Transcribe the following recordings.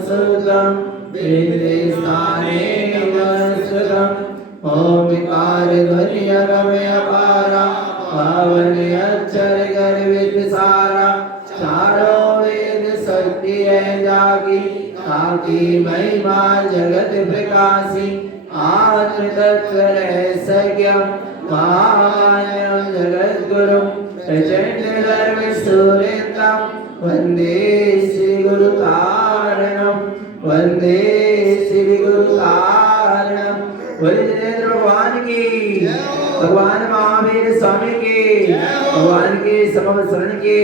सुखम विदेशाने सुखम ओंकार ध्वनि रमय पारा पावन अक्षर गर्वित सारा चारों वेद शक्ति है जागी ताकि महिमा जगत प्रकाशी आत्म तत्व रहस्यम महामान्यम जगत गुरु प्रचंड धर्म सूर्यतम वंदे श्री गुरु कारणम वंदे श्री गुरु कारणम। बोलिए जिनेंद्र भगवान की, भगवान महावीर स्वामी की, भगवान के समव शरण के,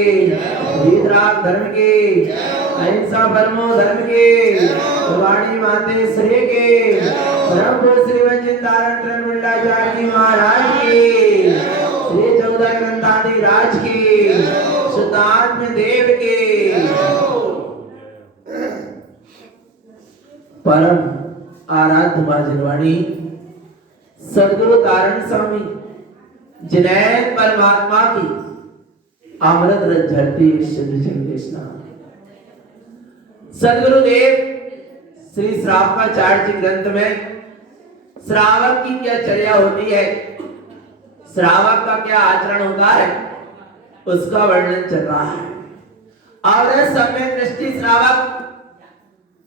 वीतराग धर्म के, अहिंसा परमो धर्म के, भवानी माते श्री के, परम श्री वंचित धारण त्रिमंडलाचार्य जी महाराज की, श्री 14 ग्रंथादि राज की, शुद्धात्म देव की, परम आराध्य मां जिनवाणी सदगुरु तारण स्वामी जिनैन परमात्मा की अमृत रस झरती सिद्ध कृष्णा। सदगुरुदेव श्री श्रावकाचार्य ग्रंथ में श्रावक की क्या चर्या होती है, श्रावक का क्या आचरण होता है, उसका वर्णन चल रहा है। और सम्यक दृष्टि श्रावक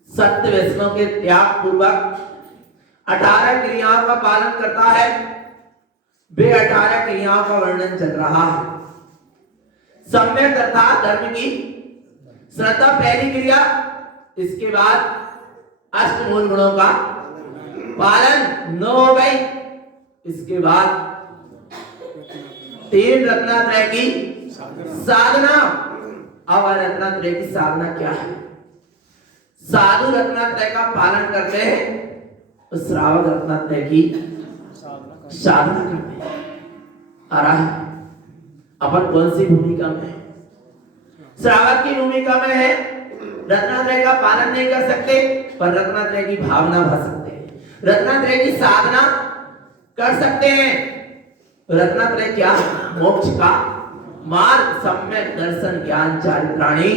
सत्य व्यसनों के त्याग पूर्वक 18 क्रियाओं का पालन करता है। वे 18 क्रियाओं का वर्णन चल रहा है। सम्यक अर्थात धर्म की श्रद्धा पहली क्रिया, इसके बाद अष्टमूल गुणों का पालन 9 हो गई, इसके बाद 3 रत्नात्रय की साधना। अब रत्नात्रय की साधना क्या है? साधु रत्नात्रय का पालन करते हैं, श्रावक रत्नात्रय की साधना करते हैं। आ रहा है अपन कौन सी भूमिका में है? श्रावक की भूमिका में है। रत्नात्रय का पालन नहीं कर सकते पर रत्नात्रय की भावना भर सकते हैं, रत्नात्रय की साधना कर सकते हैं। रत्नात्रय क्या? मोक्ष का मार्ग, सम्यक दर्शन ज्ञान चारित्राणी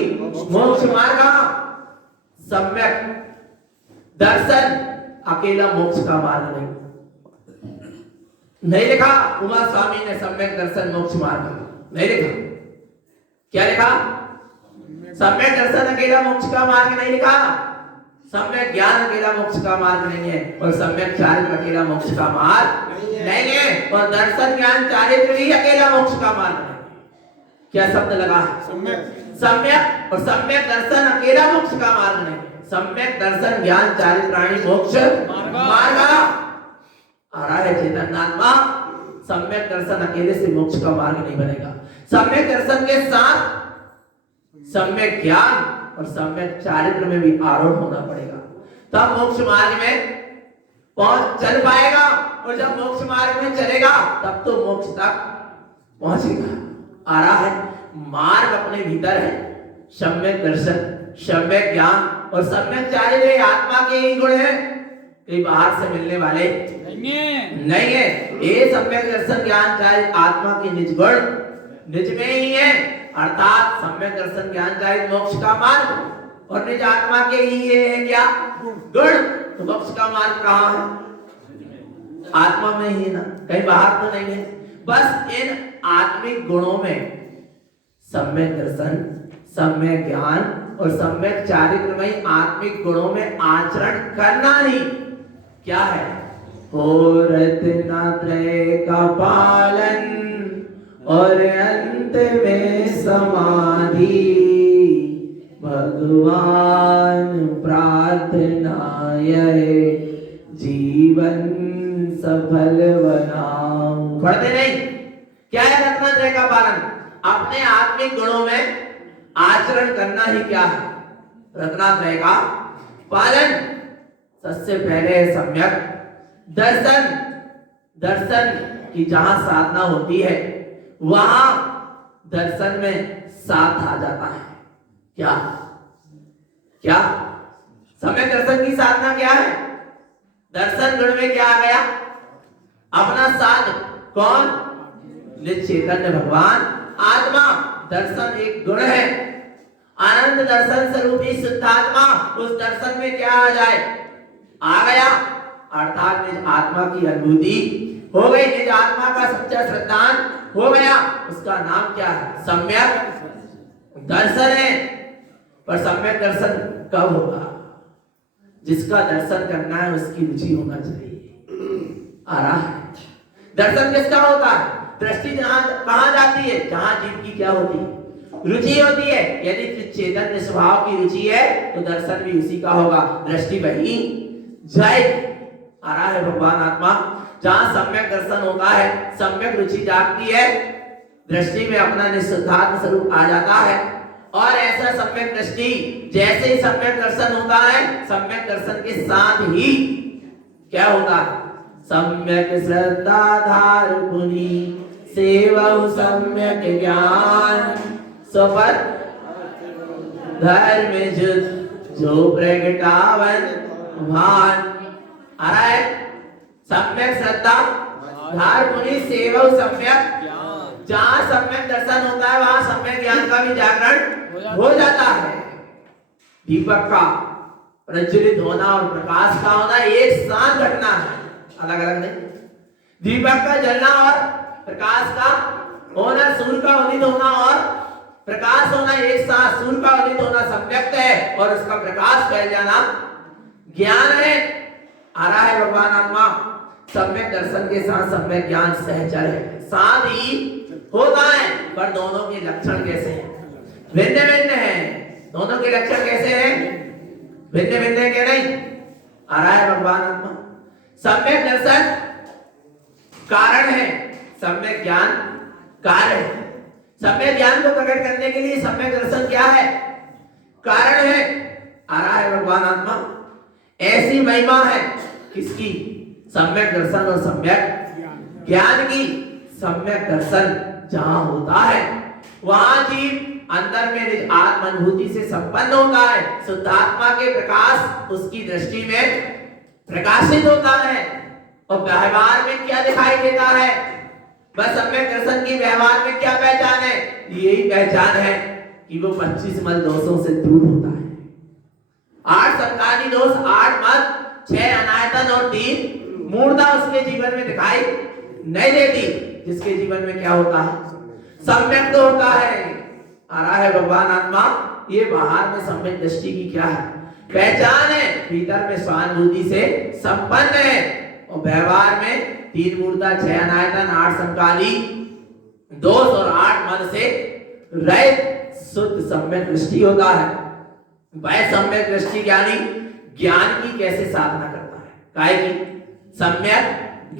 मोक्ष मार्ग। सम्यक दर्शन अकेला मोक्ष का मार्ग नहीं लिखा। उमा स्वामी ने सम्यक दर्शन मोक्ष मार्ग नहीं लिखा। क्या लिखा? सम्यक दर्शन अकेला मोक्ष का मार्ग नहीं लिखा। सम्यक ज्ञान अकेला मोक्ष का मार्ग नहीं है और सम्यक चारित्र अकेला मोक्ष का मार्ग नहीं है और दर्शन ज्ञान चारित्र भी अकेला मोक्ष का मार्ग नहीं। क्या शब्द लगा? सम्यक और सम्यक दर्शन अकेला मोक्ष का मार्ग नहीं, सम्यक दर्शन ज्ञान चारित्राणी मोक्ष मार्ग। आ रहा है चैतन्यात्मा। सम्यक दर्शन अकेले से मोक्ष का मार्ग नहीं बनेगा। सम्यक दर्शन के साथ सम्यक ज्ञान और सम्यक चारित्र में भी आरोह होना पड़ेगा, तब मोक्ष मार्ग में पहुंच चल पाएगा। और जब मोक्ष मार्ग में चलेगा तब तो मोक्ष तक पहुंचेगा। आ रहा है मार्ग अपने भीतर है। सम्यक दर्शन, सम्यक ज्ञान और सम्यक चारित्र आत्मा के ही गुण है, कहीं बाहर से मिलने वाले नहीं है। ये सम्यक दर्शन ज्ञान चारित्र आत्मा के निज गुण निज में ही है, अर्थात सम्यक दर्शन ज्ञान चारित्र मोक्ष का मार्ग और निज आत्मा के ही ये है क्या? गुण। तो मोक्ष का मार्ग कहाँ है? आत्मा में ही ना, कहीं बाहर तो नहीं है। बस इन आत्मिक गुणों में सम्यक दर्शन, सम्यक ज्ञान और सम्यक चारित्र में आत्मिक गुणों में आचरण करना ही क्या है? हो रत्नात्रय का पालन और अंत में समाधि, भगवान प्रार्थना यह जीवन सफल बनाऊं। पढ़ते नहीं? क्या है रत्नात्रय का पालन? अपने आत्मिक गुणों में आचरण करना ही क्या है? रत्नात्रय का पालन। सबसे पहले सम्यक दर्शन। दर्शन की जहां साधना होती है वहां दर्शन में साथ आ जाता है। क्या क्या सम्यक दर्शन की साधना क्या है? दर्शन गुण में क्या आ गया? अपना साध। कौन? निज चैतन्य भगवान आत्मा। दर्शन एक गुण है आनंद दर्शन स्वरूपी शुद्धात्मा उस दर्शन में क्या आ जाए, आ गया, अर्थात निज आत्मा की अनुभूति हो गई, निज आत्मा का सच्चा श्रद्धान हो गया। उसका नाम क्या है? सम्यक दर्शन है। पर सम्यक दर्शन कब होगा? जिसका दर्शन करना है उसकी रुचि होना चाहिए। आ रहा है? दर्शन किसका होता है? दृष्टि जहां कहां जाती है? जहां जीव की क्या होती है? रुचि होती है। यदि चैतन्य स्वभाव की रुचि है तो दर्शन भी उसी का होगा, दृष्टि वही जाएगी। आ रहा है भगवान आत्मा? जहां सम्यक दर्शन होता है, सम्यक रुचि जागती है, दृष्टि में अपना निःशुद्धात्म स्वरूप आ जाता है। और ऐसा सम्यक दृष्टि जैसे ही सम्यक दर्शन होता है, सम्यक दर्शन के साथ ही क्या होता है? सम्यक श्रद्धाधार पुनि सेवहु सम्यक ज्ञान सफर धर्म जो प्रगटावन भान। आ रहा है? सम्यक श्रद्धा धार पुनि सेवहु सम्यक, जहां सम्यक दर्शन होता है वहां सम्यक ज्ञान का भी जागरण हो जाता है। दीपक का प्रज्वलित होना और प्रकाश का होना एक साथ घटना है, अलग अलग नहीं। दीपक का जलना और प्रकाश का होना, सूर्य का उदित होना और प्रकाश होना एक साथ, सूर्य का उदित होना सम्यक्त है और उसका प्रकाश फैल जाना ज्ञान है। आ रहा है भगवान आत्मा? सम्यक दर्शन के साथ सम्यक ज्ञान सहचर है, साथ ही होता है। पर दोनों के लक्षण कैसे हैं? भिन्न भिन्न है। दोनों के लक्षण कैसे हैं? भिन्न भिन्न है क्या? नहीं। आ रहा है भगवान आत्मा? सम्यक दर्शन कारण है, सम्यक ज्ञान कार्य है। सम्यक ज्ञान को प्रकट करने के लिए सम्यक दर्शन क्या है? कारण है। आ रहा है भगवान आत्मा? ऐसी महिमा है किसकी? सम्यक दर्शन और सम्यक ज्ञान की। सम्यक दर्शन जहां होता है वहां जीव अंदर में निज आत्म अनुभूति से संपन्न होता है। शुद्धात्मा के प्रकाश उसकी दृष्टि में प्रकाशित होता है। और व्यवहार में क्या दिखाई देता है? बस सम्यक दर्शन की व्यवहार में क्या पहचान है? यही पहचान है कि वो 25 मल दोषों से दूर होता है। 8 संतानी दोष, 8 मत, 6 अनायतन और 3 मूर्धा उसके जीवन में दिखाई नहीं देती। जिसके जीवन में क्या होता है? सम्यक तो होता है। आ रहा है भगवान आत्मा? ये बाहर में सम्यक दृष्टि की क्या है? पहचान है। भीतर में स्वानुभूति से संपन्न है और व्यवहार में 3 मूर्धा, 6 अनायतन, 8 संकाली दोष और 8 मन से रहित शुद्ध सम्यक दृष्टि होता है। वह सम्यक दृष्टि ज्ञानी ज्ञान की कैसे साधना करता है? काय की? सम्यक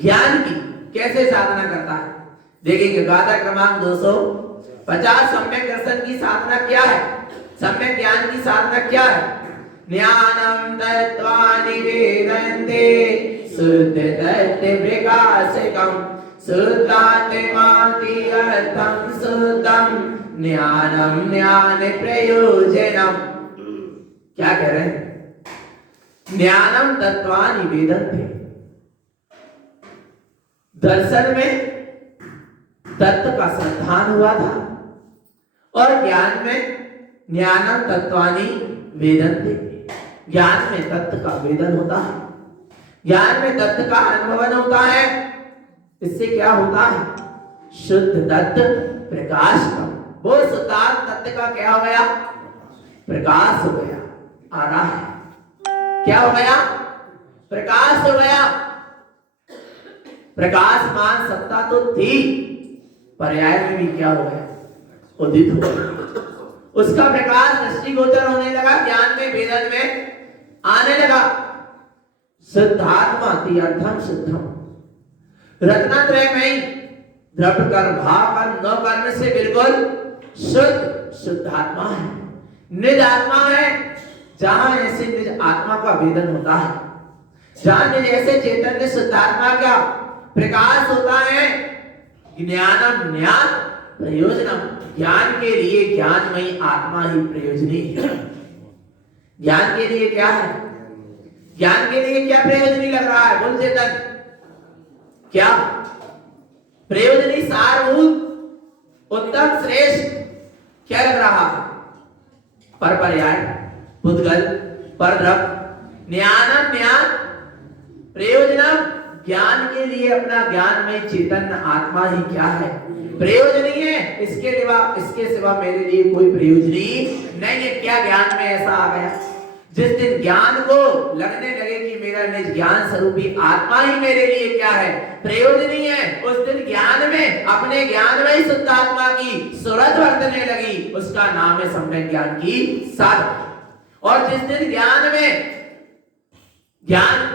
ज्ञान की कैसे साधना करता है? देखिए गाथा क्रमांक 250। सम्यक दर्शन की साधना क्या है? सम्यक ज्ञान की साधना क्या है? ज्ञानम तत्वानि वेदन्ते शुद्ध तत्व विकासकम शुद्धात्माति अर्थम शुद्धम ज्ञानम ज्ञान प्रयोजनम। क्या कह रहे हैं? ज्ञानम तत्वानि वेदन्ते। दर्शन में तत्व का संधान हुआ था और ज्ञान में ज्ञानम तत्वानि वेदन्ते। ज्ञान में तत्व का वेदन होता है, ज्ञान में तत्व का अनुभवन होता है। इससे क्या होता है? शुद्ध तत्व प्रकाश का, वो शुद्धात्म तत्व का क्या हो गया? प्रकाश हो गया। आ रहा है? क्या हो गया? प्रकाश हो गया। प्रकाशमान सत्ता तो थी, पर्याय में भी क्या हो गया? उदित हो गया। उसका प्रकाश दृष्टिगोचर होने लगा, ज्ञान में वेदन में आने लगा। शुद्धात्मा तीर्थम शुद्धम। रत्नत्रय में द्रव्य कर्म, भाव कर्म, न कर्म से बिल्कुल शुद्धात्मा है, निज आत्मा है। जहां ऐसे निज आत्मा का वेदन होता है, जहां निज ऐसे चैतन्य शुद्धात्मा का प्रकाश होता है, ज्ञानम ज्ञान प्रयोजनम। ज्ञान के लिए ज्ञानमयी आत्मा ही प्रयोजनी है। ज्ञान के लिए क्या है? ज्ञान के लिए क्या प्रयोजनी लग रहा है? बोल चेतन, क्या प्रयोजनी, सारभूत, उत्तम, श्रेष्ठ क्या लग रहा है? परपर्याय, पुद्गल, परद्रव, ज्ञानम ज्ञान, प्रयोजनम, ज्ञान के लिए अपना ज्ञानमय चैतन्य आत्मा ही क्या है? प्रयोजनी है। इसके सिवा मेरे लिए कोई प्रयोजनी नहीं है। क्या ज्ञान में ऐसा आ गया? जिस दिन ज्ञान को लगने लगे कि मेरा निज ज्ञान स्वरूपी आत्मा ही मेरे लिए क्या है? प्रयोजनी है, उस दिन ज्ञान में अपने ज्ञान में ही शुद्ध आत्मा की सूरत वर्तने लगी, उसका नाम है सम्यक ज्ञान की साधना। और जिस दिन ज्ञान में ज्ञान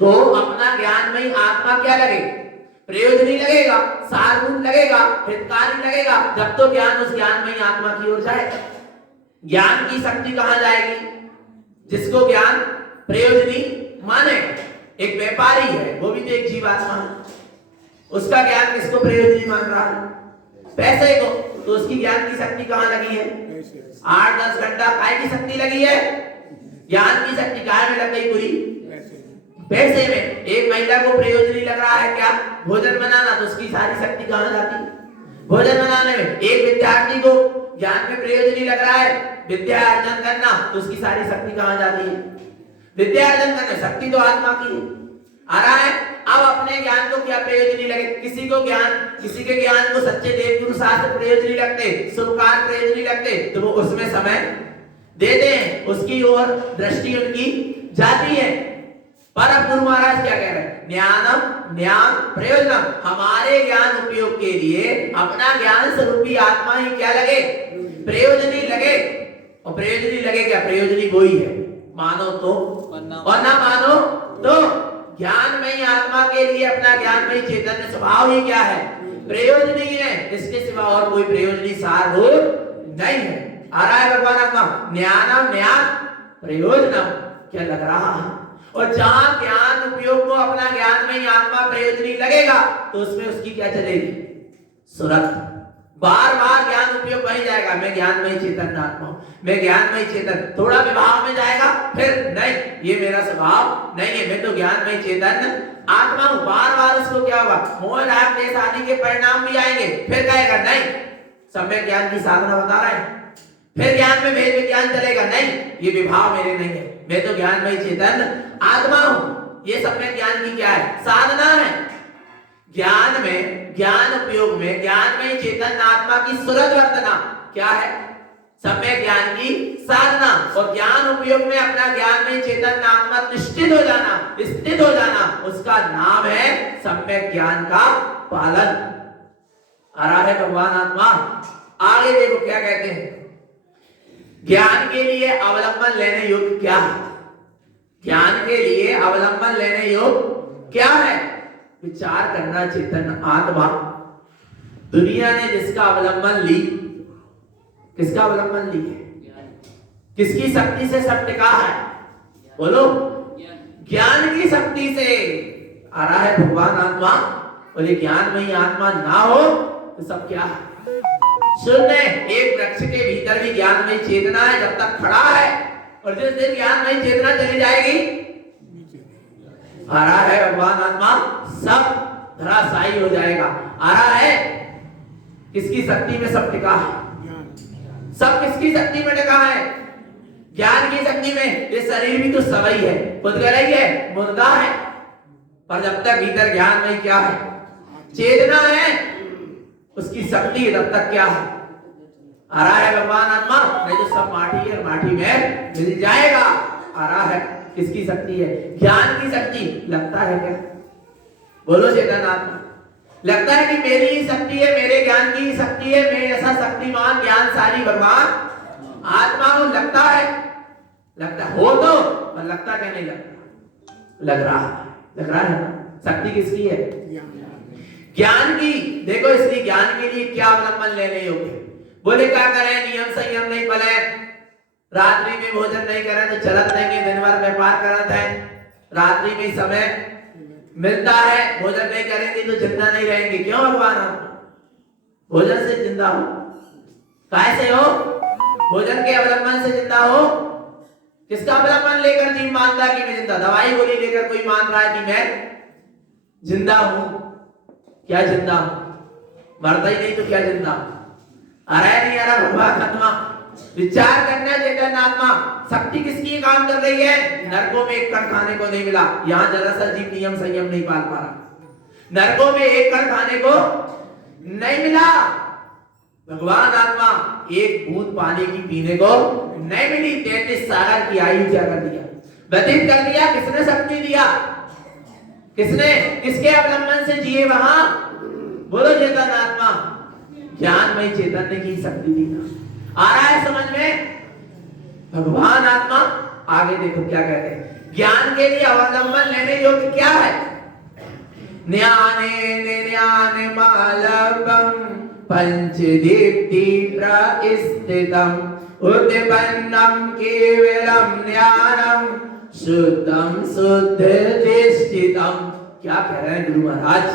तो अपना ज्ञान में ही आत्मा क्या लगे? प्रयोजनी लगेगा, सारभूत लगेगा, हितकारी लगेगा, जब तो ज्ञान उस ज्ञान में ही आत्मा की ओर जाए। ज्ञान की शक्ति कहां जाएगी? जिसको ज्ञान प्रयोजनी माने। एक व्यापारी है, वो भी तो एक जीवात्मा है, उसका ज्ञान किसको प्रयोजनी मान रहा है? पैसे को। तो उसकी ज्ञान की शक्ति कहां लगी है? 8-10 घंटा काय की शक्ति लगी है? ज्ञान की शक्ति काय में लग गई? पूरी पैसे में। एक महिला को प्रयोजनी लग रहा है क्या? भोजन बनाना, तो उसकी सारी शक्ति कहां जाती? भोजन बनाने में। एक विद्यार्थी को ज्ञान में प्रयोजनी लग रहा है विद्या अर्जन करना, तो उसकी सारी शक्ति कहां जाती है? विद्या अर्जन करने। शक्ति तो आत्मा की है। आ रहा है? अब अपने ज्ञान को क्या प्रयोजनी लगे? किसी के ज्ञान को सच्चे देवगुरु शास्त्र प्रयोजनी लगते, शुभकार प्रयोजनी लगते, तो वो उसमें समय देते हैं, उसकी ओर दृष्टि उनकी जाती है। पर अब गुरु महाराज क्या कह रहे हैं? ज्ञानम ज्ञान प्रयोजनम, हमारे ज्ञान उपयोग के लिए अपना ज्ञान स्वरूपी आत्मा ही क्या लगे? प्रयोजनी लगे। और प्रयोजनी लगे क्या? प्रयोजनी वही है, मानो तो और ना मानो तो। ज्ञान में ही आत्मा के लिए अपना ज्ञान में ही चैतन्य स्वभाव ही क्या है? प्रयोजनी है। इसके सिवा और कोई प्रयोजनी सारभूत नहीं है। आ रहा है भगवान आत्मा? ज्ञानम ज्ञान प्रयोजनम, क्या लग रहा है? और जहां ज्ञान उपयोग को अपना ज्ञान में ही आत्मा प्रयोजनी लगेगा, तो उसमें उसकी क्या चलेगी? सुरत। बार बार ज्ञान उपयोग वही जाएगा, मैं ज्ञान में ही चेतन आत्मा हूं, मैं ज्ञान में ही चेतन। थोड़ा विभाव में जाएगा, फिर नहीं, ये मेरा स्वभाव नहीं है, मैं तो ज्ञान में ही चेतन आत्मा हूं। बार बार उसको क्या होगा? मोह राग देश आदि के परिणाम भी आएंगे, फिर कहेगा नहीं, सम्यक ज्ञान की साधना बता रहा है। फिर ज्ञान में भेद विज्ञान चलेगा, नहीं, ये विभाव मेरे नहीं है, मैं तो ज्ञान में ही चेतन आत्मा हूं। ये सम्यक ज्ञान की क्या है? साधना है। ज्ञान में, ज्ञान उपयोग में, ज्ञान में चेतन आत्मा की सूरत वर्तना क्या है? सम्यक ज्ञान की साधना। और ज्ञान उपयोग में अपना ज्ञान में चेतन आत्मा निश्चित हो जाना, स्थित हो जाना, उसका नाम है सम्यक ज्ञान का पालन। आ रहा है भगवान आत्मा? आगे देखो क्या कहते हैं। ज्ञान के लिए अवलंबन लेने योग्य क्या है? ज्ञान के लिए अवलंबन लेने योग्य क्या है? विचार करना चेतन आत्मा। दुनिया ने जिसका अवलंबन ली, किसका अवलंबन ली है? किसकी शक्ति से सब टिका है? बोलो, ज्ञान की शक्ति से। आ रहा है भगवान आत्मा? बोले ज्ञान में ही आत्मा ना हो तो सब क्या है? सुनने, एक वृक्ष के भीतर भी ज्ञान में चेतना है जब तक खड़ा है, और जिस दिन ज्ञान में चेतना चली जाएगी, आ रहा है भगवान आत्मा, सब धराशायी हो जाएगा। आ रहा है किसकी शक्ति में सब टिका है? सब किसकी शक्ति में टिका है? ज्ञान की शक्ति में। ये शरीर भी तो सवई है, पुद्गल ही है, मुर्दा है, पर जब तक भीतर ज्ञान में क्या है? चेतना है, उसकी शक्ति तब तक क्या है? आ रहा है भगवान आत्मा? नहीं तो सब माटी है, माटी में मिल जाएगा। आ रहा है किसकी शक्ति है? ज्ञान की शक्ति। लगता है क्या? बोलो चेतन आत्मा, लगता है कि मेरी ही शक्ति है, मेरे ज्ञान की ही शक्ति है, मैं ऐसा शक्तिमान ज्ञानशाली भगवान आत्मा हूं? लगता है? लगता हो तो, पर लगता क्या नहीं लगता? लग रहा है, लग रहा है ना? शक्ति किसकी है? ज्ञान की। देखो, इसलिए ज्ञान के लिए क्या अवलंबन लेने योग्य? बोले क्या करें? नियम संयम नहीं पले, रात्रि में भोजन नहीं करें तो चलत रहेंगे, दिन भर व्यापार करते हैं, रात्रि में समय मिलता है, भोजन नहीं करेंगे तो जिंदा नहीं रहेंगे। क्यों भगवान? भोजन से जिंदा हो, कैसे हो? भोजन के अवलंबन से जिंदा हो। किसका अवलंबन लेकर जीव मानता है कि मैं जिंदा? दवाई गोली लेकर कोई मान रहा है कि मैं जिंदा हूं। क्या जिंदा हूं? मरता ही नहीं तो क्या जिंदा? आ रहा है नहीं? आ रहा भगवान आत्मा? विचार करना चेतन आत्मा। शक्ति किसकी काम कर रही है? नरकों में एक कण खाने को नहीं मिला, यहाँ जरा सा जीव नियम संयम नहीं पाल पा रहा, नरकों में एक कण खाने को नहीं मिला। भगवान आत्मा एक बूंद पानी की पीने को नहीं मिली। 33 सागर की आयु क्या कर दिया? व्यतीत कर दिया। किसने शक्ति दिया? किसने? किसके अवलंबन से जिए वहां? बोलो चेतन आत्मा। ज्ञानमय चेतन ने की शक्ति दी ना। आ रहा है समझ में? भगवान आत्मा आगे देखो क्या कहते हैं। ज्ञान के लिए अवलंबन लेने योग्य क्या है? ज्ञाने ज्ञान मालवम पंचदीप्ति प्रस्थितम उत्पन्नम केवलम ज्ञानम शुद्धम शुद्धधिष्ठितम। क्या कह रहे हैं गुरु महाराज?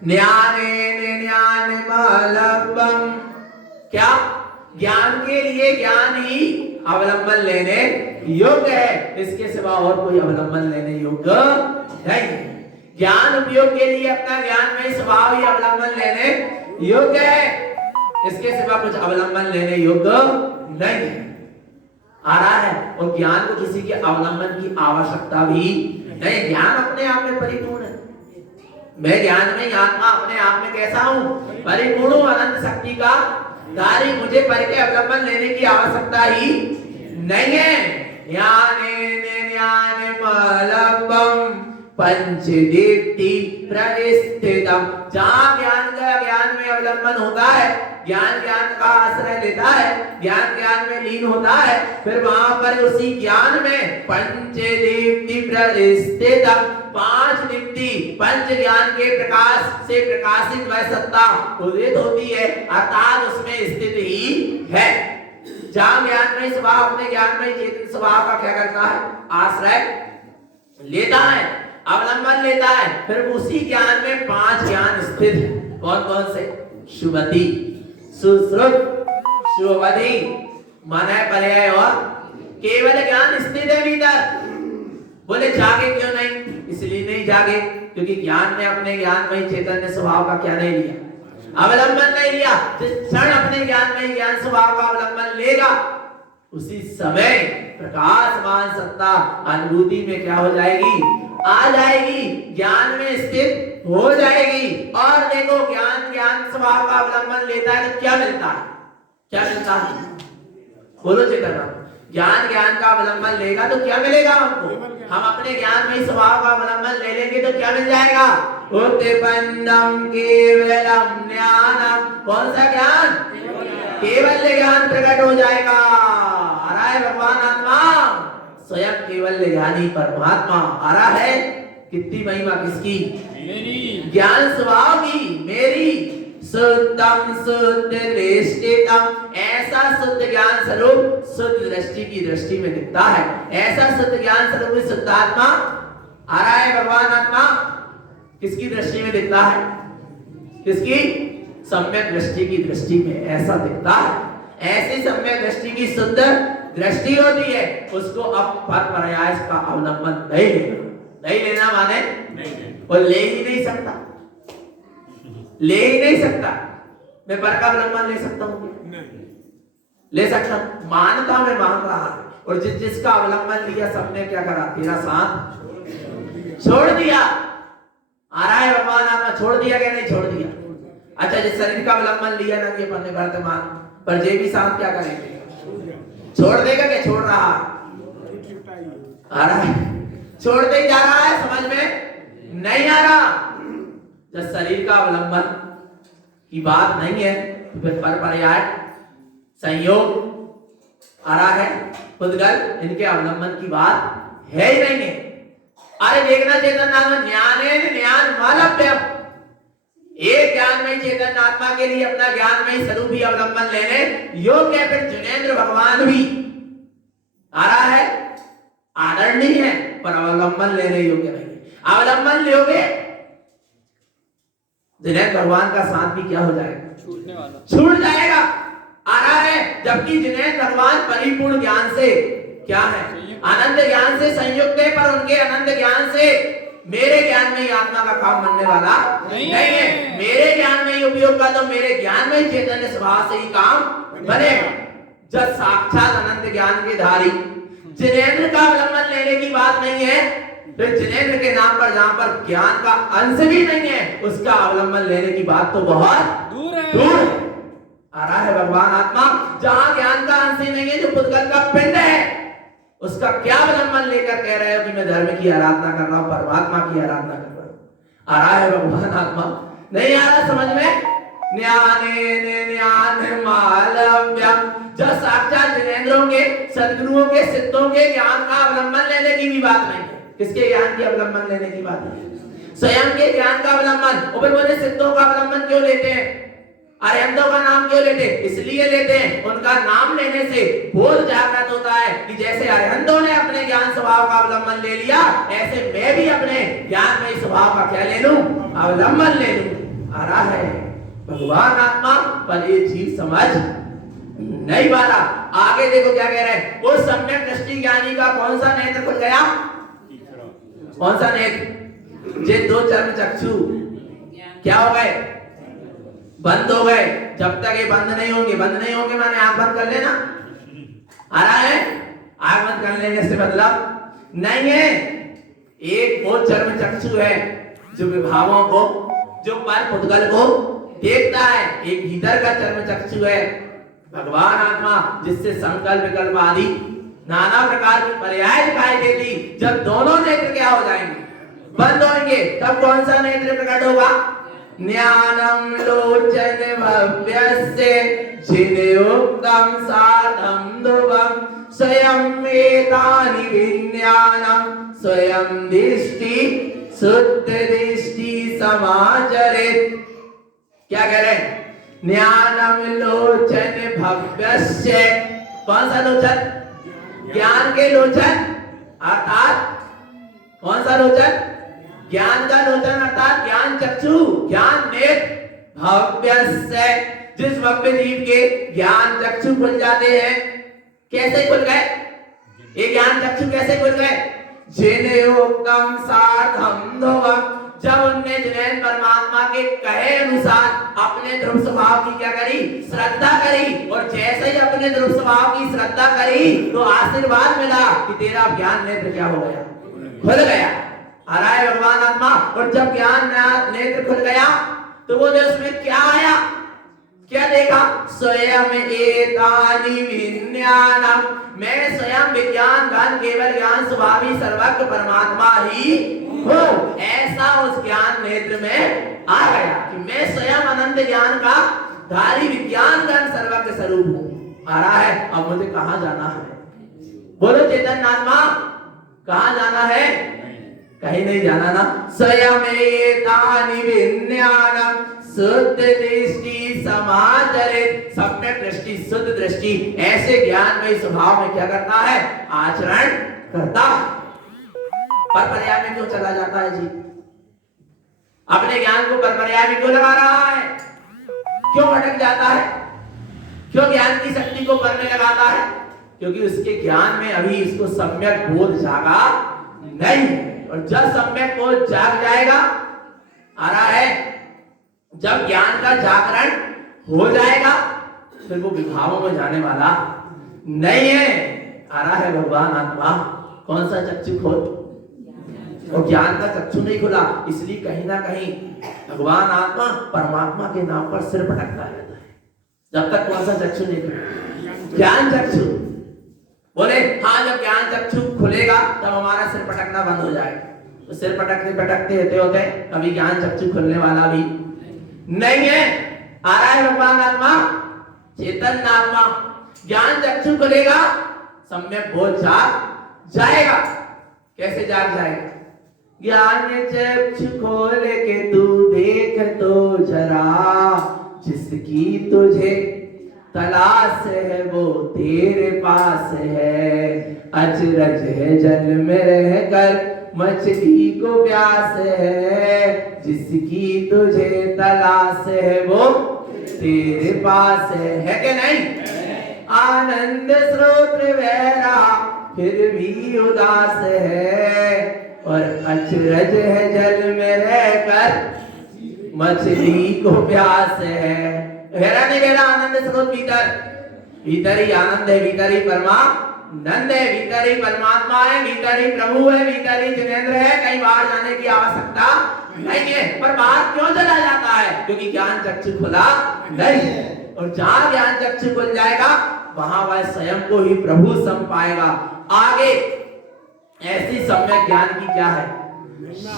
ज्ञाने ज्ञान मालवम, क्या? ज्ञान के लिए ज्ञान ही अवलंबन लेने योग्य है, इसके सिवा और कोई अवलंबन लेने योग्य नहीं। ज्ञान उपयोग के लिए अपना ज्ञान में स्वभाव ही अवलंबन लेने योग्य है, इसके सिवा कुछ अवलंबन लेने योग्य नहीं है। आ रहा है? और ज्ञान को किसी के अवलंबन की आवश्यकता भी नहीं। ज्ञान अपने आप में परिपूर्ण है। मैं ज्ञान में आत्मा अपने आप में कैसा हूं? परिपूर्ण हूं, अनंत शक्ति का धारी। मुझे पर के अवलंबन लेने की आवश्यकता ही नहीं है। ज्ञाने ज्ञान मलबम पंचदीप्ति प्रस्थितम। जहां ज्ञान का ज्ञान में अवलंबन होता है, ज्ञान ज्ञान का आश्रय लेता है, ज्ञान ज्ञान में लीन होता है, फिर वहां पर उसी ज्ञान में पंचदीप्ति प्रस्थितम, 5 दीप्ति पंच ज्ञान के प्रकाश से प्रकाशित वह सत्ता उदित होती है, अर्थात उसमें स्थित ही है। जहां ज्ञान में स्वभाव अपने ज्ञान में चेतन स्वभाव का क्या करता है? आश्रय लेता है, अवलंबन लेता है, फिर उसी ज्ञान में 5 ज्ञान स्थित है। कौन कौन से? शुभति, सुश्रुत, शुभवधि, मन है पर्याय और केवल ज्ञान स्थित है भीतर। बोले जागे क्यों नहीं? इसलिए नहीं जागे क्योंकि ज्ञान ने अपने ज्ञान में चेतन ने स्वभाव का क्या नहीं लिया? अवलंबन नहीं लिया। जिस क्षण अपने ज्ञान में ज्ञान स्वभाव का अवलंबन लेगा, उसी समय प्रकाशमान सत्ता अनुभूति में क्या हो जाएगी? आ जाएगी, ज्ञान में स्थित हो जाएगी। और देखो ज्ञान ज्ञान स्वभाव का अवलंबन लेता है तो क्या मिलता है? क्या मिलता है? बोलो चेतना। ज्ञान ज्ञान का अवलंबन लेगा तो क्या मिलेगा हमको? हम अपने ज्ञान में स्वभाव का अवलंबन ले लेंगे तो क्या मिल जाएगा? उत्पन्नम केवलम ज्ञानम। कौन सा ज्ञान? केवल ज्ञान प्रकट हो जाएगा। आ रहा है भगवान आत्मा स्वयं केवल ज्ञानी परमात्मा। आ रहा है? कितनी महिमा किसकी? मेरी। ज्ञान स्वभाव की, मेरी। शुद्धम शुद्ध दृष्टितम, ऐसा शुद्ध ज्ञान स्वरूप शुद्ध दृष्टि की दृष्टि में दिखता है। ऐसा शुद्ध ज्ञान स्वरूप शुद्ध आत्मा आ रहा है भगवान आत्मा किसकी दृष्टि में दिखता है? किसकी? सम्यक दृष्टि की दृष्टि में ऐसा दिखता है। ऐसी सम्यक दृष्टि की शुद्ध दृष्टि होती है, उसको अब पर प्रयास का अवलंबन नहीं लेना। नहीं लेना माने वो ले ही नहीं सकता, ले ही नहीं सकता। मैं पर का अवलंबन ले सकता हूँ? ले सकता। मानता मैं मान रहा है, और जिसका अवलंबन लिया सबने क्या करा? तेरा साथ छोड़ दिया। आ रहा है भगवान आत्मा छोड़ दिया क्या? नहीं छोड़ दिया। अच्छा, जिस शरीर का अवलंबन लिया ना कि अपने वर्तमान पर जे भी साथ क्या करेंगे? छोड़ देगा क्या? छोड़ रहा आ रहा है, छोड़ते ही जा रहा है। समझ में नहीं आ रहा? जब शरीर का अवलंबन की बात नहीं है तो फिर पर पर्याय संयोग आ रहा है, पुद्गल, इनके अवलंबन की बात है ही नहीं है। अरे देखना चेतन आत्मा ज्ञाने ज्ञान मालव्यम, एक ज्ञान में चेतन आत्मा के लिए अपना ज्ञान में स्वरूप ही अवलंबन लेने योग्य है। फिर जिनेंद्र भगवान भी आ रहा है, आदरणीय है, पर अवलंबन लेने योग्य नहीं। अवलंबन लोगे जिनेंद्र भगवान का साथ भी क्या हो जाएगा? छूटने वाला, छूट जाएगा। आ रहा है, जबकि जिनेंद्र भगवान परिपूर्ण ज्ञान से क्या है? अनंत ज्ञान से संयुक्त है, पर उनके अनंत ज्ञान से मेरे ज्ञान में ही आत्मा का काम बनने वाला नहीं है। मेरे ज्ञान में ही उपयोग का तो मेरे ज्ञान में चैतन्य स्वभाव से ही काम बनेगा। जब साक्षात अनंत ज्ञान के धारी जिनेंद्र का अवलंबन लेने की बात नहीं है, तो जिनेंद्र के नाम पर जहां पर ज्ञान का अंश भी नहीं है, उसका अवलंबन लेने की बात तो बहुत दूर है। आ रहा है भगवान आत्मा, जहां ज्ञान का अंश ही नहीं है, जो पुद्गल का पिंड है, उसका क्या अवलंबन लेकर कह रहे हो कि मैं धर्म की आराधना कर रहा हूं, परमात्मा की आराधना कर रहा हूं। आ रहा है भगवान आत्मा, नहीं आ रहा समझ में? ज्ञान मालव्यम, जब साक्षात जिनेंद्रों के, सदगुरुओं के, सिद्धों के ज्ञान का अवलंबन लेने की भी बात नहीं है। किसके ज्ञान की अवलंबन लेने की बात नहीं है? स्वयं के ज्ञान का अवलंबन। ऊपर बोले सिद्धों का अवलंबन क्यों लेते हैं? अरिहंतों का नाम क्यों लेते? इसलिए लेते हैं, उनका नाम लेने से बोध जागृत होता है कि जैसे अरिहंतों ने अपने ज्ञान स्वभाव का अवलंबन ले लिया, ऐसे मैं भी अपने ज्ञान में स्वभाव का क्या ले लूं? अवलंबन ले लूं। आ रहा है भगवान आत्मा, पर ये चीज समझ नहीं पा रहा। आगे देखो क्या कह रहे हैं, वो सम्यक दृष्टि ज्ञानी का कौन सा नेत्र खुल गया? कौन सा नेत्र? जे दो चर्म चक्षु क्या हो गए? बंद हो गए। जब तक ये बंद नहीं होंगे, बंद नहीं होंगे माने आंख बंद कर लेना। आ रहा है? आंख बंद कर लेने से मतलब नहीं है। एक वो चर्म चक्षु है जो विभावों को, जो पर पुद्गल को देखता है। एक भीतर का चर्म चक्षु है भगवान आत्मा, जिससे संकल्प विकल्प आदि नाना प्रकार की पर्याय दिखाई देती। जब दोनों नेत्र क्या हो जाएंगे? बंद होंगे, तब कौन सा नेत्र प्रकट होगा? ज्ञानम लोचन भव्यस्य जिनोक्तम साधम दुवम स्वयं एतानि विज्ञानम स्वयं दृष्टि शुद्ध दृष्टि समाचरेत्। क्या कह रहे हैं? ज्ञानम लोचन भव्यस्य, कौन सा लोचन? ज्ञान के लोचन, अर्थात कौन सा लोचन? ज्ञान का लोचन अर्थात ज्ञान चक्षु, ज्ञान नेत्र। भव्यस्य, जिस भव्य जीव के ज्ञान चक्षु खुल जाते हैं। कैसे खुल गए ये ज्ञान चक्षु? कैसे खुल गए? जिनोक्तम साधम दुवम, जब उनने जिनेंद्र परमात्मा के कहे अनुसार अपने ध्रुव स्वभाव की क्या करी? श्रद्धा करी। और जैसे ही अपने ध्रुव स्वभाव की श्रद्धा करी, तो आशीर्वाद मिला कि तेरा ज्ञान नेत्र क्या हो गया? खुल गया। आ रहा है भगवान आत्मा। और जब ज्ञान नेत्र खुल गया, तो वो उसमें क्या आया? क्या देखा? स्वयं एतानि विज्ञानम, मैं स्वयं विज्ञान घन केवल ज्ञान स्वभावी सर्वज्ञ परमात्मा ही हूँ। ऐसा उस ज्ञान नेत्र में आ गया कि मैं स्वयं अनंत ज्ञान का धारी विज्ञान घन सर्वज्ञ स्वरूप हूँ। आ रहा है। अब मुझे कहाँ जाना है? बोलो चेतन आत्मा, कहाँ जाना है? कहीं नहीं जाना ना। स्वयं एतानि विज्ञानम शुद्ध दृष्टि समाचरेत्, सम्यक दृष्टि, शुद्ध दृष्टि, ऐसे ज्ञान में स्वभाव में क्या करता है? आचरण करता है। पर पर्याय में क्यों चला जाता है जी? अपने ज्ञान को पर पर्याय में क्यों लगा रहा है? क्यों भटक जाता है? क्यों ज्ञान की शक्ति को पर में लगाता है? क्योंकि उसके ज्ञान में अभी इसको सम्यक बोध जागा नहीं। और जब सम्यक बोध जाग जाएगा, आ रहा है, जब ज्ञान का जागरण हो जाएगा, फिर वो विभावों में जाने वाला नहीं है। आ रहा है भगवान आत्मा। कौन सा चक्षु खोल? और ज्ञान का चक्षु नहीं खुला, इसलिए कहीं ना कहीं भगवान आत्मा परमात्मा के नाम पर सिर पटकता रहता है। जब तक कौन सा चक्षु नहीं खुला? ज्ञान चक्षु। बोले हाँ, जब ज्ञान चक्षु खुलेगा तब हमारा सिर पटकना बंद हो जाएगा। तो सिर पटकते पटकते होते कभी ज्ञान चक्षु खुलने वाला भी नहीं है। आ रहा है भगवान आत्मा, चेतन आत्मा। ज्ञान चक्षु खुलेगा, सम्यक बोध जाग जाएगा। कैसे जाग जाएगा? ज्ञान चक्षु खोल के तू देख तो जरा, जिसकी तुझे तलाश है वो तेरे पास है। अचरज है जल में रहकर मछली को प्यास है, जिसकी तुझे तलाश है वो तेरे पास है कि नहीं? आनंद स्रोत बहरा फिर भी उदास है, और अचरज है जल में रहकर मछली को प्यास है। गहरा नहीं गहरा आनंद स्रोत भीतर? भीतर ही आनंद है, भीतर ही परमानंद है, भीतर ही परमात्मा है, भीतर ही प्रभु है, भीतर ही जिनेंद्र है। कहीं बाहर जाने की आवश्यकता नहीं है। पर बाहर क्यों चला जाता है? क्योंकि ज्ञान चक्षु खुला नहीं है। और जहां ज्ञान चक्षु खुल जाएगा वहां वह स्वयं को ही प्रभु सम पाएगा। आगे ऐसी सम्यक ज्ञान की क्या है?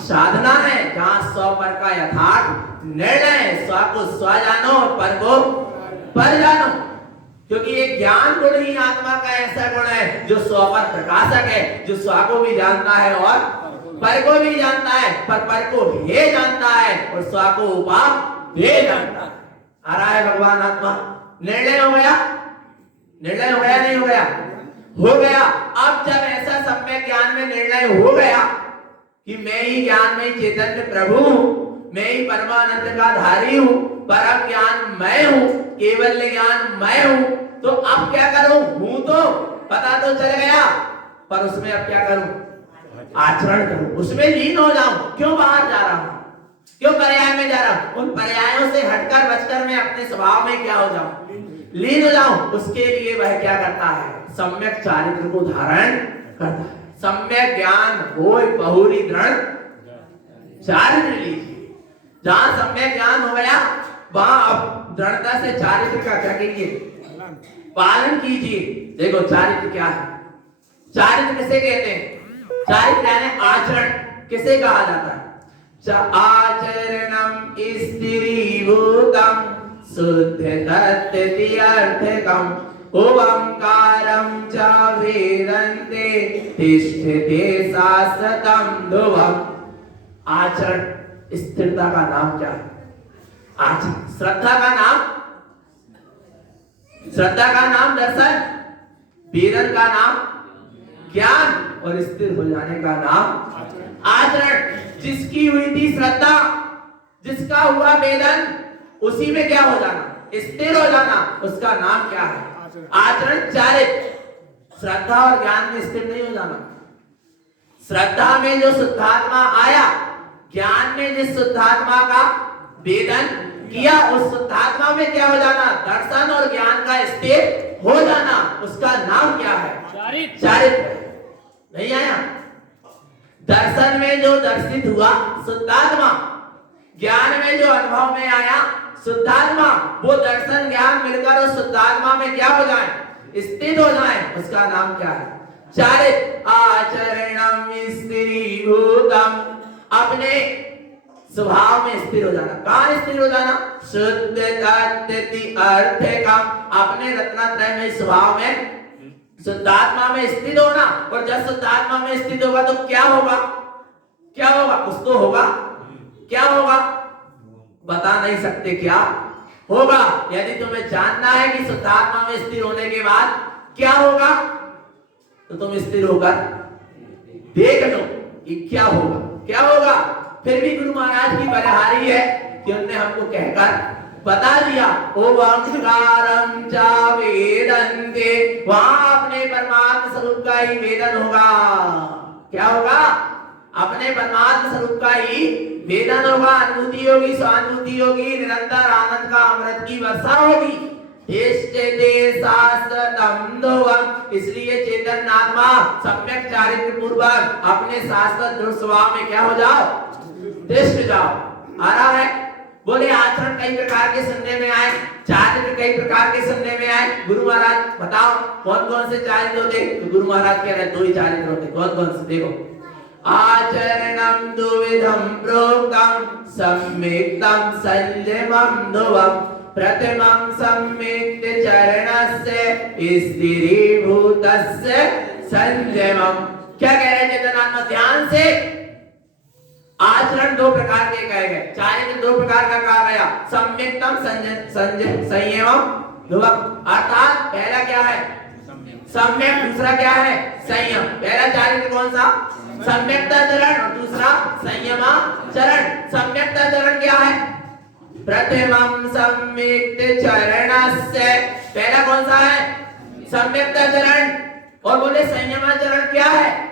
साधना है, जहां स्व पर का यथार्थ निर्णय है। स्व को स्व जानो और पर को पर जानो। क्योंकि ये ज्ञान गुण ही आत्मा का ऐसा गुण है जो स्व पर प्रकाशक है, जो स्व को भी जानता है और पर को भी जानता है, पर को हे जानता है और स्व को उपाधेय जानता है। आ रहा है भगवान आत्मा। निर्णय हो गया? निर्णय हो गया नहीं हो गया? हो गया। अब जब ऐसा सम्यक ज्ञान में निर्णय हो गया कि मैं ही ज्ञान में चैतन्य प्रभु हूं, मैं ही परमानंद का धारी हूं, परम ज्ञान मैं हूं, केवल ज्ञान मैं हूं, तो अब क्या करूं? हूं तो पता तो चल गया, पर उसमें अब क्या करूं? आचरण करूं, उसमें लीन हो जाऊं। क्यों बाहर जा रहा हूं? क्यों पर्याय में जा रहा हूं? उन पर्यायों से हटकर बचकर मैं अपने स्वभाव में क्या हो जाऊं? लीन हो जाऊं। उसके लिए वह क्या करता है? सम्यक चारित्र को धारण करता है। सम्यक ज्ञान होय बहुरी दृढ़ चारित्र लीजिए। जहां सम्यक ज्ञान हो गया वहां अब दृढ़ता से चारित्र का क्या कीजिए? पालन कीजिए। देखो चारित्र क्या है? चारित्र किसे कहते हैं? चारित्र यानी आचरण किसे कहा जाता है? आचरणम स्थिरीभूतम शुद्ध तत्त्वर्थकम ओंकारं च वेदन्ते तिष्ठते शाश्वतं ध्रुवम्। आचरण स्थिरता का नाम क्या है? आचरण। श्रद्धा का नाम दर्शन, वेदन का नाम ज्ञान और स्थिर हो जाने का नाम आचरण। जिसकी हुई थी श्रद्धा, जिसका हुआ वेदन, उसी में क्या हो जाना? स्थिर हो जाना, उसका नाम क्या है? आचरण। चारित्र श्रद्धा और ज्ञान में स्थिर नहीं हो जाना। श्रद्धा में जो शुद्धात्मा आया, ज्ञान में जिस शुद्धात्मा का वेदन किया, उस शुद्धात्मा में क्या हो जाना? दर्शन और ज्ञान का स्थिर हो जाना, उसका नाम क्या है? चारित्र। नहीं आया? दर्शन में जो दर्शित हुआ शुद्धात्मा, ज्ञान में जो अनुभव में आया शुद्धात्मा, वो दर्शन ज्ञान मिलकर उस शुद्धात्मा में क्या हो जाए? स्थित हो जाए, उसका नाम क्या है? चारित्र। आचरणम स्थिरीभूतम, अपने स्वभाव में स्थिर हो जाना। कहां स्थिर हो जाना? शुद्ध तत्त्वर्थकम, अपने रत्नत्रय में स्वभाव में शुद्धात्मा में स्थित होना। और जब शुद्धात्मा में स्थित होगा तो क्या होगा? क्या होगा? कुछ तो होगा। क्या होगा? बता नहीं सकते क्या होगा। यदि तुम्हें जानना है कि शुद्धात्मा में स्थिर होने के बाद क्या होगा, तो तुम स्थिर होकर देख लो कि क्या होगा। क्या होगा? फिर भी गुरु महाराज की बलिहारी है कि उन्होंने हमको कहकर बता दिया। ओंकारं च वेदन्ते, वहां अपने परमात्म स्वरूप का ही वेदन होगा। क्या होगा? अपने परमात्म स्वरूप का ही वेदन होगा, अनुभूति होगी, स्वानुभूति होगी, निरंतर आनंद का अमृत की वर्षा होगी। इसलिए चेतन आत्मा सम्यक चारित्र पूर्वक अपने शाश्वत दृढ़ स्वभाव में क्या हो जाओ? दृष्ट जाओ। आ रहा है? बोले आचरण कई प्रकार के सुनने में आए, चारित्र कई प्रकार के सुनने में आए। गुरु महाराज बताओ कौन कौन से चारित्र होते? तो गुरु महाराज कह रहे दो ही चारित्र होते। कौन कौन से? देखो, आचरणम द्विविधम प्रोक्तम सम्यक्तम संयमम ध्रुवम्। प्रथमं सम्यक् चरणस्य स्थिरीभूतस्य संयमम्। क्या कह रहे हैं चेतनात्मा? ध्यान से। आचरण दो प्रकार के कहे गए, चारित्र दो प्रकार का कहा गया। सम्यक्तम संयमम ध्रुवम्, अर्थात पहला क्या है? सम्यक। दूसरा क्या है? संयम। पहला चारित्र कौन सा? सम्यक्ता चरण और दूसरा संयमाचरण। सम्यक्ता चरण क्या है? प्रथमं सम्यक् चरणस्य, पहला कौन सा है? सम्यक्ता चरण। और बोले संयमाचरण क्या है?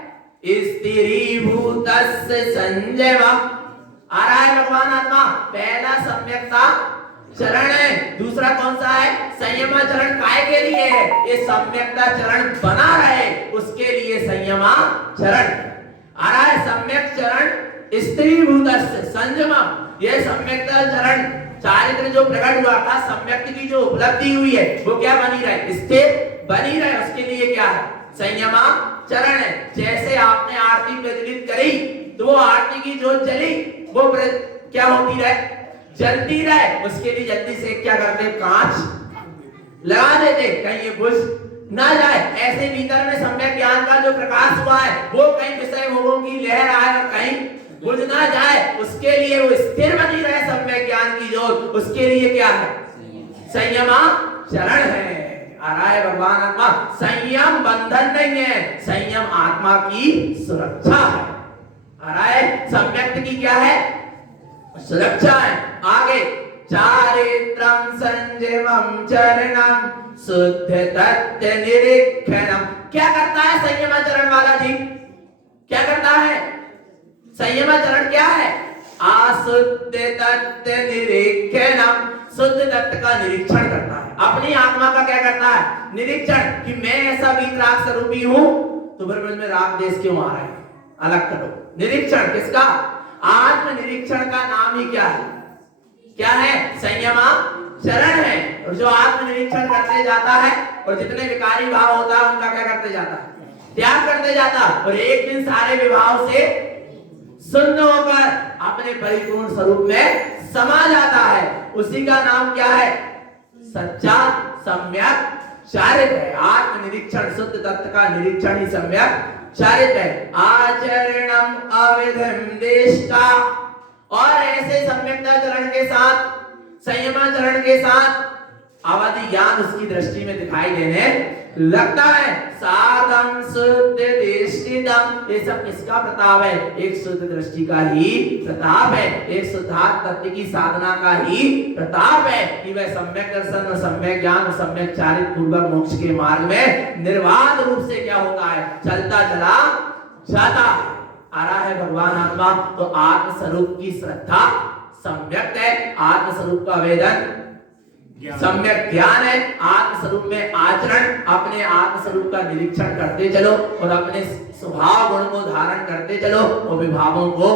स्थिरीभूतस्य संयमम्। आ रहा है भगवान आत्मा? पहला सम्यक्ता चरण है। दूसरा कौन सा है? संयमाचरण काय के लिए है? ये सम्यकता चरण बना रहे उसके लिए संयमाचरण आ रहा है। सम्यक चरण स्त्री भूतस्य संयमम, ये सम्यकता चरण चारित्र जो प्रकट हुआ था, सम्यक की जो उपलब्धि हुई है वो क्या बनी रहे? स्थिर बनी रहे। उसके लिए क्या है? संयमाचरण है। जैसे आपने आरती प्रज्वलित करी तो वो आरती की जो जली वो क्या होती रहे? जलती रहे। उसके लिए जल्दी से क्या करते? कांच लगा देते कहीं ये बुझ ना जाए। ऐसे भीतर में सम्यक ज्ञान का जो प्रकाश हुआ है वो कहीं विषय भोगों की लहर आए और कहीं बुझ ना जाए, उसके लिए वो स्थिर बनी रहे सम्यक ज्ञान की ज्योत, उसके लिए क्या है? संयमाचरण है। आ रहा है भगवान आत्मा। संयम बंधन नहीं है, संयम आत्मा की सुरक्षा है। आ रहा है सम्यक की क्या है? सुरक्षा है। आगे चारित्रम संयमम चरणम शुद्ध तत्व निरीक्षणम। क्या करता है संयमाचरण वाला जी? क्या करता है संयमाचरण? क्या है? अशुद्ध तत्व निरीक्षणम, शुद्ध तत्व का निरीक्षण करता है। अपनी आत्मा का क्या करता है? निरीक्षण कि मैं ऐसा वीतराग स्वरूपी हूं तो फिर मुझ में राग देश क्यों आ रहा है? अलग करो। निरीक्षण किसका? आत्म निरीक्षण का नाम ही क्या है? क्या है? संयमाचरण है। और जो आत्म निरीक्षण करते जाता है और जितने विकारी भाव होता है उनका क्या करते जाता है? त्याग करते जाता है। और एक दिन सारे विभाव से शून्य होकर अपने परिपूर्ण स्वरूप में समा जाता है। उसी का नाम क्या है? सच्चा सम्यक चारित्र है। आत्म निरीक्षण, शुद्ध तत्व का निरीक्षण ही सम्यक चारित्र है। आचरणम अविधम देशका। और ऐसे सम्यकता चरण के साथ, संयमाचरण के साथ अवधि ज्ञान उसकी दृष्टि में दिखाई देने लगता है। साधम शुद्ध दृष्टिदम, ये सब किसका प्रताप है? एक शुद्ध दृष्टि का ही प्रताप है। एक शुद्धात्म तत्व की साधना का ही प्रताप है कि वह सम्यक दर्शन और सम्यक ज्ञान और सम्यक चारित्र पूर्वक मोक्ष के मार्ग में निर्वाध रूप से क्या होता है? चलता चला जाता आ रहा है भगवान आत्मा। तो आत्म स्वरूप की श्रद्धा सम्यक है, आत्म स्वरूप का वेदन सम्यक ज्ञान है, आत्म स्वरूप में आचरण, अपने आत्म स्वरूप का निरीक्षण करते चलो और अपने स्वभाव गुण को धारण करते चलो और विभावों को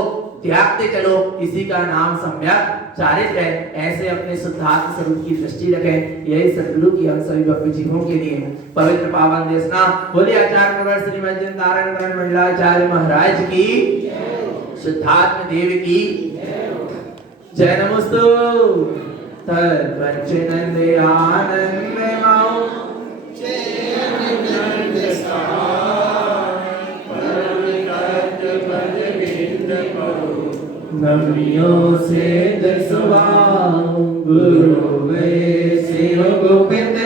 त्यागते चलो। इसी का नाम सम्यक चारित्र है। ऐसे अपने शुद्धात्म स्वरूप की दृष्टि रखें। यही सद्गुरु की हम सभी भक्त जीवों के लिए पवित्र पावन देशना। बोलिए आचार्य प्रवर श्री मज्जन नारायण ग्रहण मंडलाचार्य महाराज की, शुद्धात्म देव की जय। नमस्तु तत्वचनंद आनंद माओ नमियों से दसवां गुरु वे शिव गोविंद